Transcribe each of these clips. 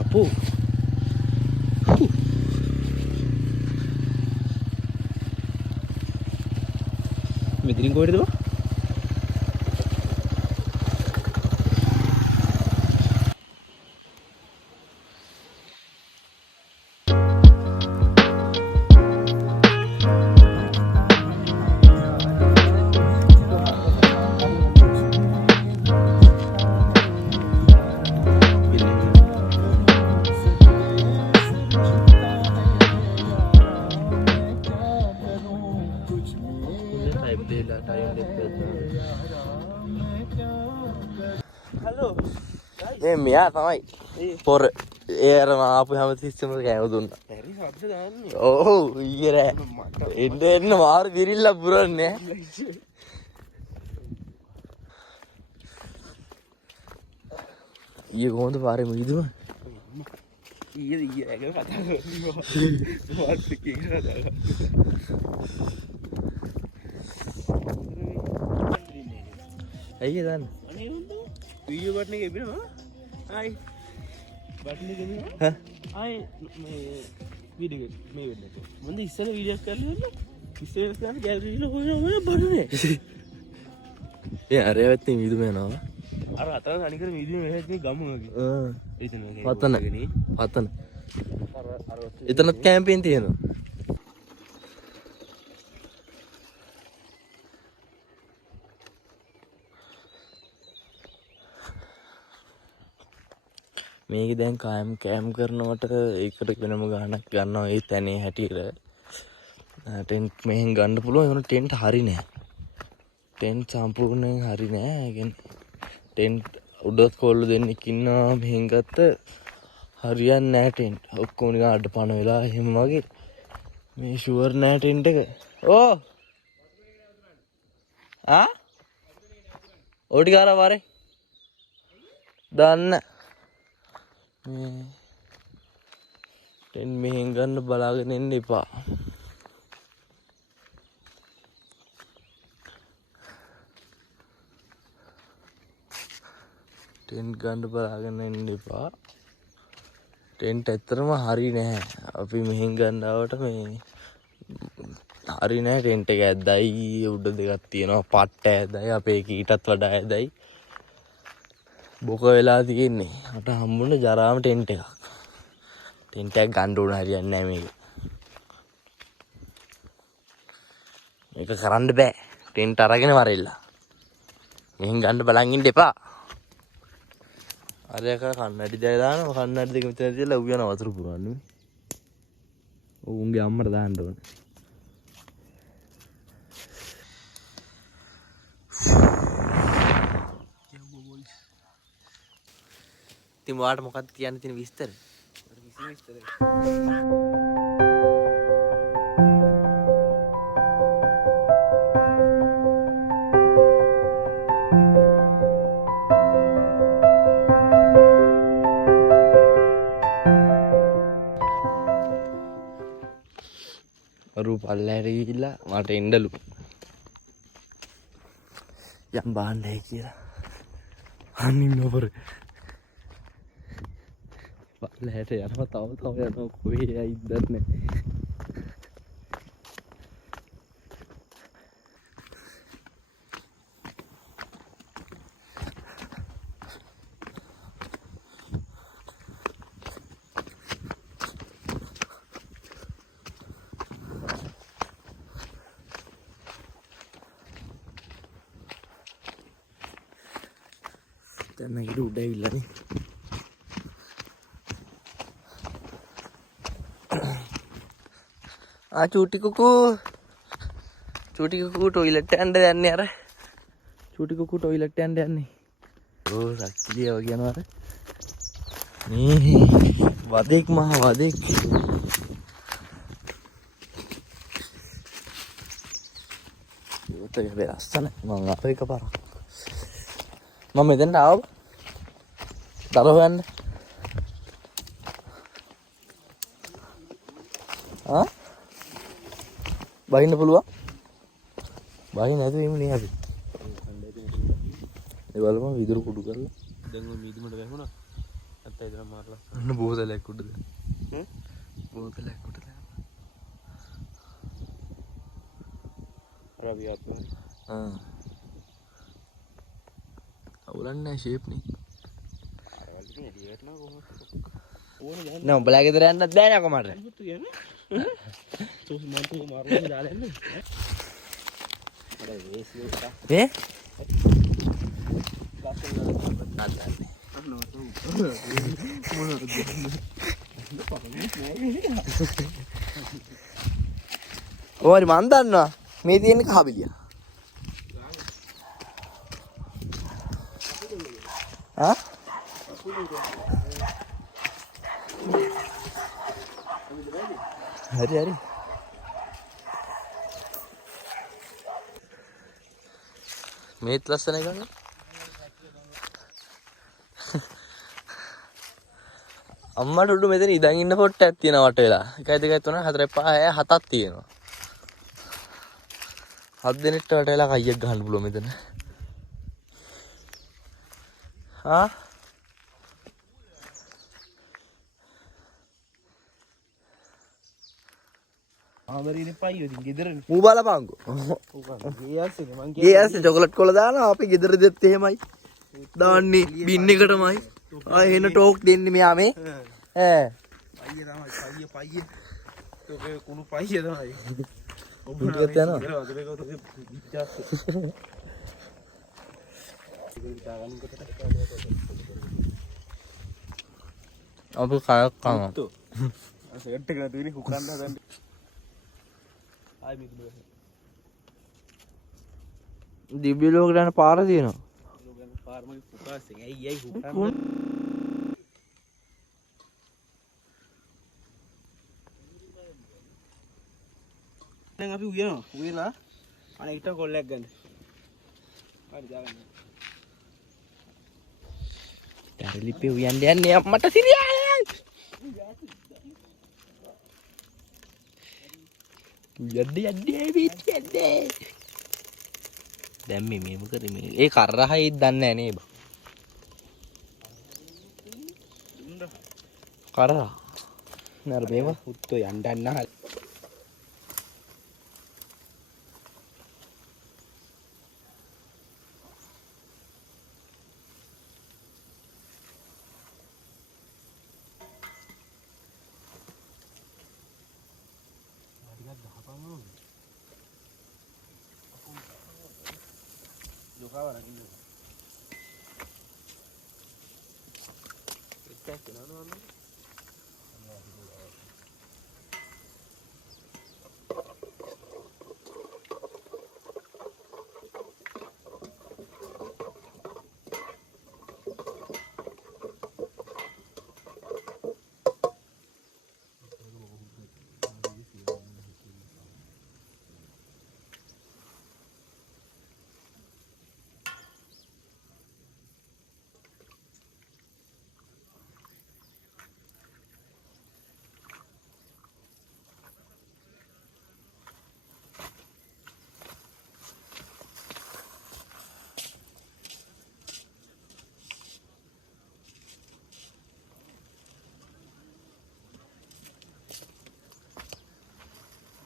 Apa? Meeting kau ada tu? මේ මෙයා තමයි පොර ඒ අර ආපු හැම තිස්සෙම කෑම දුන්නා. හරි හබ්ද දාන්නේ. ඔව් ඊයේ රෑ. එන්න මාරු ගිරිල්ලා පුරන්නේ. ඊයේ කොහොමද පාරේ මිදුම? ඊයේ ඇග කතා කරනවා. වාට් එකේ කතා කරනවා. අයියේ දාන්න. අනේ උන්ද वीडियो बटने के बिना आई बटने के बिना हां आई मैं वीडियो में बनने को बंदे इससे वीडियो कर लियो इससे से गैलरी लो हो बटने यार रेवत नहीं वीडियो में ना अरे आता है अनिकर वीडियो में है कि गम होगी इतना पतन इतना कैंपेन थी ना මේක දැන් කායම් කෑම් කරනවට ඒකට වෙනම ගාණක් ගන්නවා ඒ තැනේ හැටියට ටෙන්ට් මෙහෙන් ගන්න පුළුවන් ඒන ටෙන්ට් හරි නෑ ටෙන්ට් සම්පූර්ණයෙන් හරි නෑ ඒ කියන්නේ ටෙන්ට් උඩත් කොල්ල දෙන්නෙක් ඉන්නවා මෙහෙන් ගත්ත හරියන්නේ නෑ ටෙන්ට් ඔක්කොම නිකන් අඩපණ වෙලා එහෙම වගේ මේ ෂුවර් නෑ ටෙන්ට් එක ඕ ඕටි ගාලා වරේ දන්න ටෙන්ට් මෙහෙන් ගන්න බලාගෙන ඉන්න එපා. ටෙන්ට් ගන්න බලාගෙන ඉන්න එපා. ටෙන්ට් ඇත්තටම හරි නෑ. අපි මෙහෙන් ගන්නවට මේ හරි නෑ ටෙන්ට් එක ඇද්දයි උඩ දෙකක් තියෙනවා පට්ට ඇද්දයි අපේ කීටත් වඩා ඇද්දයි. බොක වෙලා තියෙන්නේ. මට හම්බුනේ ජරාම ටෙන්ට් එකක්. ටෙන්ට් එකක් ගන්න ඕන හරියන්නේ නැහැ මේක. මේක කරන්න බෑ. ටෙන්ට් අරගෙන වරෙල්ලා. මෙහෙන් ගන්න බලන් ඉන්න එපා. අර එක කන්නඩි දැය දානවා කන්නඩි දෙක මෙතන තියලා ඌ යන වතුර පුරවන්නේ. උන්ගේ අම්මට දාන්න ඕනේ. ඉතින් ඔයාලට මොකක්ද කියන්න තියෙන විස්තර? පල්ලෙහාට ගිහිල්ලා මට එන්නලු යම් බාන්නයි කියලා අනින් නොබර පල්ලෙහාට යනවා තව යනවා කොහේ යයිද දන්නේ දැන් මේක උඩ ඇවිල්ලානේ චූටි කුකු ටොයිලට් යන්න යන්නේ අර චූටි කුකු ටොයිලට් යන්න යන්නේ ඕ සක්කිලියව කියනවා අර මේ වදෙක් මහ වදෙක් ඒක ලස්සන මම අපේ එකපාරක් මම මෙතෙන්ට ආව දර හොයන්න ආ බහින්න පුළුවන් බහින්න නැතුව ඉන්නේ අපි ඒ බලපන් විදුරු කුඩු කරලා දැන් ඔය මීදුමට වැහුණා නැත්නම් ඉදලා මාරලා අන්න බෝතලයක් උඩද බෝතලයක් උඩ අර අපි ආත්ම අවුලන්නේ ෂේප් නේ අරවල ඉතින් එළියට නා කොහොමද ඕනේ දැන් නෑ උඹලා ගෙදර යන්නත් බෑනේ අකෝ මට පුතු යන්නේ සෝස් මන්තු මාරුනේ දාලා එන්න අර වේස් එක මේ ඕරි මන් දන්නවා මේ තියෙන කහබිලිය ආ හරි හරි මේත් ලස්සන ගන්න අම්මට උඩු මෙතන ඉඳන් ඉන්න පොට්ටයක් තියෙනවා වට වෙලා 1 2 3 4 5 6 7ක් තියෙනවා 7 දෙනෙක්ට වට වෙලා කයියක් ගහන්න පුළුවන් මෙතන ආ ආමරීනේ පයියෝ ඉතින් ගෙදරනේ මූ බලපංකෝ ගේ ඇස්සේ චොකලට් කොල දානවා අපි ගෙදර දෙත් එහෙමයි දාන්නේ බින් එකටමයි ආ එන ටෝක් දෙන්නේ මෙයා මේ ඈ පයිය තමයි පයිය තෝකේ කුණු පයිය තමයි උඹට යනවා අපි කයක් කනවා සෙට් එක නැතුනේ හුකන්න හදන්න ආයි මිදුල දිව්‍ය ලෝකයට යන පාර තියෙනවා ලෝකයන් පාරමගේ පුකාසෙන් ඇයි හුකන්න දැන් අපි උයලා අනෙක්ට කොල්ලයක් ගන්න හරි දාගන්න ඩැරිලිපේ උයන්න යන්නේ අම්මට සිරියයි යන්නේ පිටියන්නේ දැන් මේ මොකද මේ ඒ කරරහයි දන්නේ නැහැ නේ බා කරරහ නේද මේව පුත්තෝ යන්න නැහැ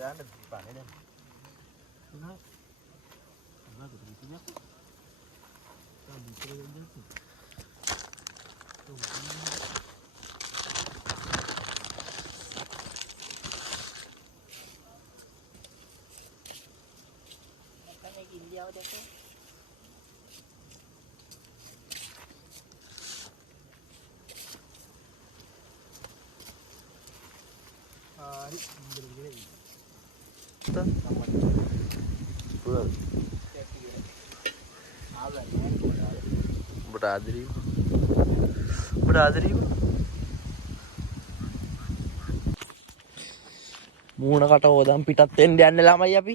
යන්න පානේ දැන් නෑ නෑ දෙවියන් තා විතර දෙන්න ඉන්දියාව දැක්කේ හරි ඉන්දියාවේ උඹට ආදරේ මූණකට හොදන් පිටත් වෙන්න යන්නේ ළමයි අපි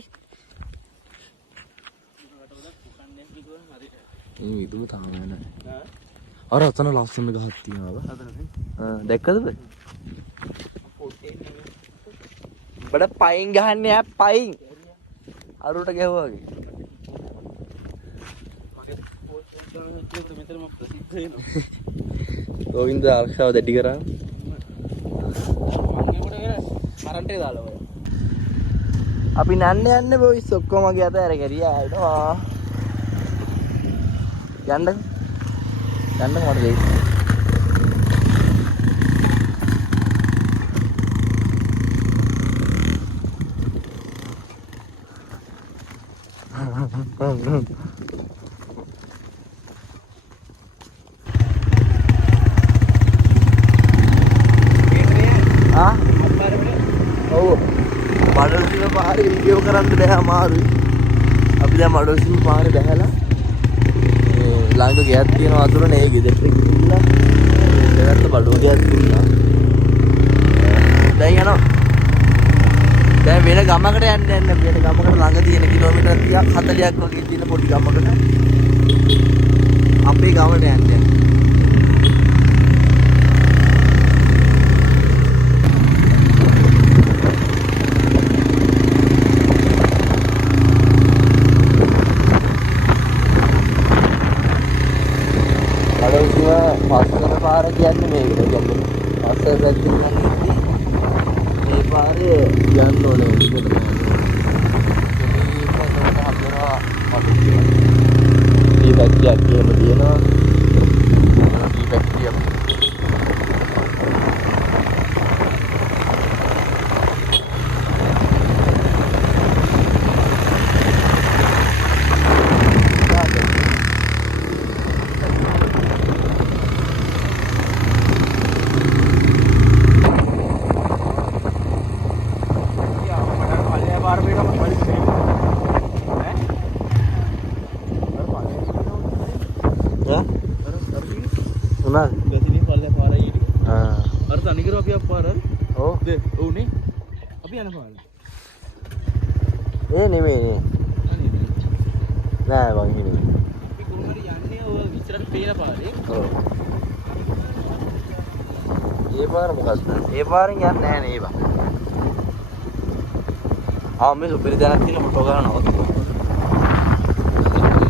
විදුම තමයි නෑ අර අතන ලස්සන ගහක් තියෙනවා දැක්කද අපිට පයින් ගහන්නේ ඈ පයින්. අරුට ගැහුවා වගේ. මෙතනම ප්‍රසිද්ධ වෙනවා. ගෝවින්ද ආරක්ෂාව දැඩි කරා. මම ඒකට වෙන කරන්ට් එක දාලා ඔය. අපි යන්නේ බොයිස් ඔක්කොම ගිය අතර කරියා එනවා. යන්න මට දෙයි. මඩලසිම පාරේ වීඩියෝ කරන්න බෑ අමාරුයි. අපි දැන් මඩලසිම පාරේ බැහැලා ළඟ ගයක් තියෙන වතුරනේ ඒ ගෙදරට ගිහිල්ලා ඒකට බඩුව ගයක් දුන්නා. දැන් යනවා. දැන් වෙන ගමකට යන්න වෙන ගමකට ළඟ තියෙන කිලෝමීටර් 30ක් 40ක් වගේ තියෙන පොඩි ගමකට අපේ ගමට යන්න. පස්සට පාර කියන්නේ මේකට කියන්නේ පස්සේ පැත්තෙන් යන්නේ මේ පාරේ යන්න ඕනේ විදිහට තමයි. මේ පාරට හම්බෙනවා අපිට. මේ පැත්තක් කියම තියෙනවා. මේ පැත්තේ ඒ නෙමෙයි නෑ බං හිනේ. අපි කොහොමද යන්නේ ඔය ඉස්සරහට පේන පාරේ. ඔව්. ඒ පාර මොකක්ද? ඒ පාරෙන් යන්නේ නෑ නේ බං. මේ සුපිරි දැනක් තියෙන ෆොටෝ ගන්නවා වගේ.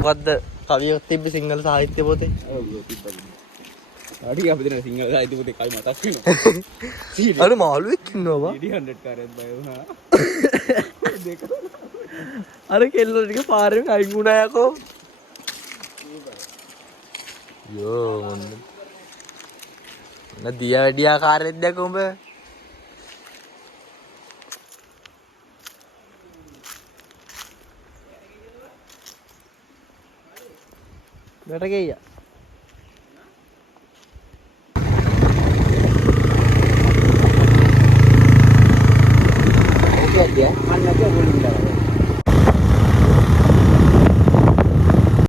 මොකද්ද කවියක් තිබ්බ සිංහල සාහිත්‍ය පොතේ? ඔව් තිබ්බා. අඩි අපි දෙන සිංහල සාහිත්‍ය පොතේ කයි මතක් වෙනවා. අර මාළුවෙක් ඉන්නවා බං. 100 කාරයක් බය වුණා. දෙක අර කෙල්ලෝ ටික පාරෙන් අයින් වුණා යකෝ. යෝ නදියා වැඩියා කාර්යයක් දැක උඹ. බට ගියා. ඔකේ අන්න